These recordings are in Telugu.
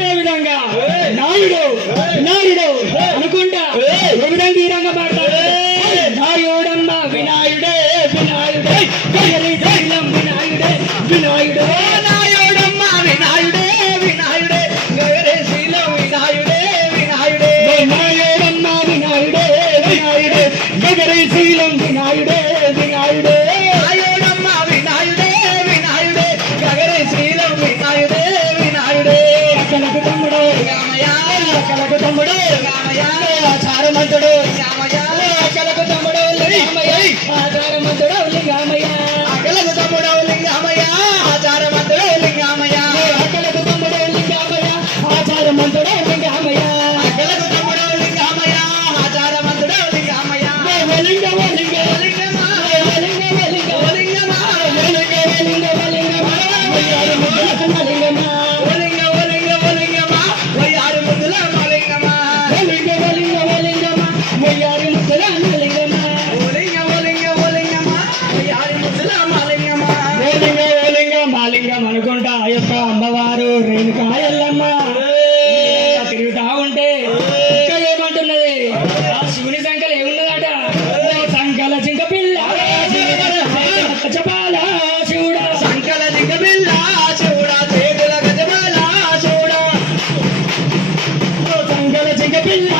ఏ విధంగా నాయుడు నాయుడు అనుకుంటా ఏ విధంగా ఈ రంగం పాడతాడు నాయుడమ్మ వినాయుడే వినాయుడే శైలం వినాయుడే వినాయుడే నాయుడమ్మ వినాయుడే వినాయుడే గగరే శీలం వినాయుడే వినాయుడే నాయుడమ్మ వినాయుడే వినాయుడే గగరే శీలం వినాయుడే వినాయుడే నాయుడమ్మ వినాయుడే వినాయుడే గగరే శీలం వినాయుడే వినాయుడే అక్కలకు తమ్ముడు రామయ్య అక్కలకు తమ్ముడు రామయ్య చారుమంతుడు రామయ్య అక్కలకు తమ్ముడు లింగమయ్య ఆచారమంతుడు లింగమయ్య అగలకు తమ్ముడు లింగమయ్య ఆచారమంతుడు లింగమయ్య అక్కలకు తమ్ముడు లింగమయ్య ఆచారమంతుడు లింగమయ్య అగలకు తమ్ముడు లింగమయ్య ఆచారమంతుడు లింగమయ్య లింగమ లింగ లింగమా లింగమ లింగ లింగమా లింగమ లింగమ లింగమ ఓలింగ ఓలింగ ఓలింగమా వయ్యారు ముద్దుల మాలింగమా లింగమ లింగమ లింగమ మొయ్యారి ముద్దల లింగమ ఓలింగ ఓలింగ ఓలింగమా వయ్యారు ముద్దుల మాలింగమా ఓలింగ ఓలింగ మాలింగం అనుకుంటా ఆ యొక్క అమ్మవారు రేణుకా ఎల్లమ్మ తిరుగుతా ఉంటే ఇంకా ఏమంటున్నది ఆ శివుని సంకలు ఏమున్నదట సంకల జింక పిల్ల చెప్పాల శివుడా సంకల దిగబిల్ల చూడా చేతుల గజమాల చూడా సంకల జింక పిల్ల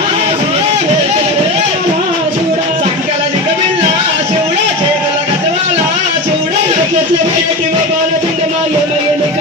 చూడా సంకల దిగబిల్ల చూడా చేతుల గజమాల చూడా బాల చిందమా ఏమయ్యనిక